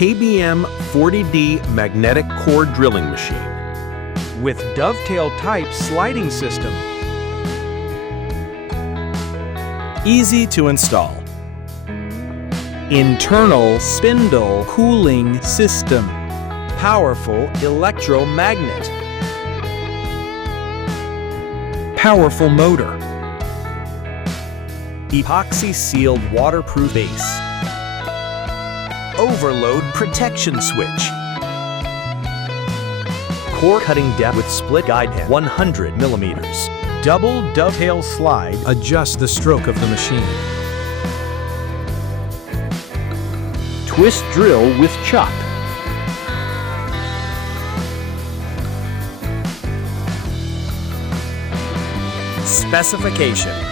KBM 40D magnetic core drilling machine. With dovetail type sliding system. Easy to install. Internal spindle cooling system. Powerful electromagnet. Powerful motor. Epoxy sealed waterproof base. Overload protection switch. Core cutting depth with split guide head 100 millimeters. Double dovetail slide. Adjust the stroke of the machine. Twist drill with chuck. Specification.